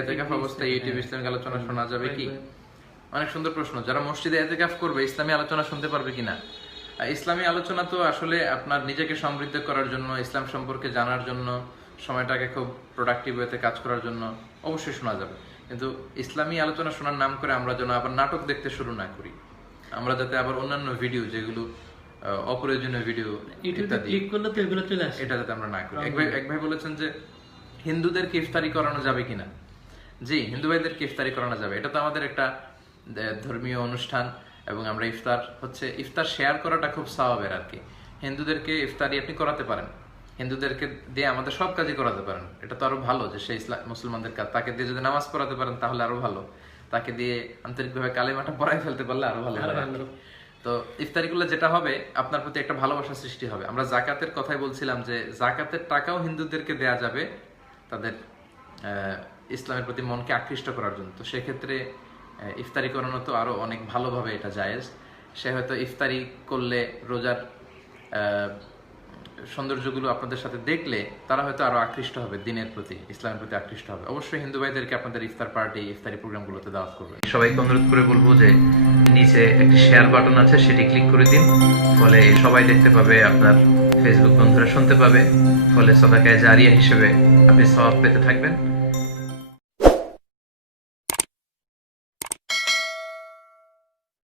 এতেকাফ অবস্থায় YouTube Islamic আলোচনা শোনা যাবে কি? অনেক সুন্দর প্রশ্ন। যারা মসজিদে এতেকাফ করবে ইসলামী আলোচনা শুনতে পারবে কিনা? ইসলামী আলোচনা তো আসলে আপনার নিজেকে সমৃদ্ধ করার জন্য ইসলাম সম্পর্কে জানার জন্য সময়টাকে খুব প্রোডাক্টিভ ওয়েতে কাজ করার জন্য অবশ্যই শোনা যাবে। কিন্তু ইসলামী আলোচনা শোনার নাম করে আমরা যেন আবার নাটক দেখতে শুরু না করি। আমরা যাতে আবার অন্যান্য ভিডিও যেগুলো অপ্রয়োজনীয় ভিডিও ইত্যাদি এটা যাতে আমরা না করি। এক ভাই বলেছেন যে হিন্দুদেরকে ইফতারি করানো যাবে কিনা? জি, হিন্দু ভাইদেরকে ইফতারি করানো যাবে। এটা তো আমাদের একটা ধর্মীয় অনুষ্ঠান এবং আমরা ইফতার হচ্ছে, ইফতার শেয়ার করাটা খুব স্বভাবের আর কি হিন্দুদেরকে ইফতারি আপনি করাতে পারেন। হিন্দুদেরকে দিয়ে আমাদের সব কাজই করাতে পারেন। এটা তো আরও ভালো যে সে ইসলাম মুসলমানদের কাজ। তাকে দিয়ে যদি নামাজ পড়াতে পারেন তাহলে আরও ভালো। তাকে দিয়ে আন্তরিকভাবে কালেমাটা পড়াই ফেলতে পারলে আরও ভালো। তো ইফতারিগুলো যেটা হবে, আপনার প্রতি একটা ভালোবাসা সৃষ্টি হবে। আমরা জাকাতের কথাই বলছিলাম যে জাকাতের টাকাও হিন্দুদেরকে দেয়া যাবে ইসলামের প্রতি মনকে আকৃষ্ট করার জন্য। তো সেক্ষেত্রে ইফতারি করানো তো আরও অনেক ভালোভাবে এটা জায়েজ। সে হয়তো ইফতারি করলে রোজার সৌন্দর্যগুলো আপনাদের সাথে দেখলে তারা হয়তো আরও আকৃষ্ট হবে, দিনের প্রতি, ইসলামের প্রতি আকৃষ্ট হবে। অবশ্যই হিন্দু ভাইদেরকে আপনাদের ইফতার পার্টি, ইফতারি প্রোগ্রামগুলোতে দাওয়াত করবে। সবাইকে অনুরোধ করে বলব যে, নিচে একটি শেয়ার বাটন আছে, সেটি ক্লিক করে দিন। ফলে সবাই দেখতে পাবে আপনার ফেসবুক বন্ধুরা শুনতে পাবে। ফলে সদাকায় জারিয়া হিসেবে আপনি সবাব পেতে থাকবেন।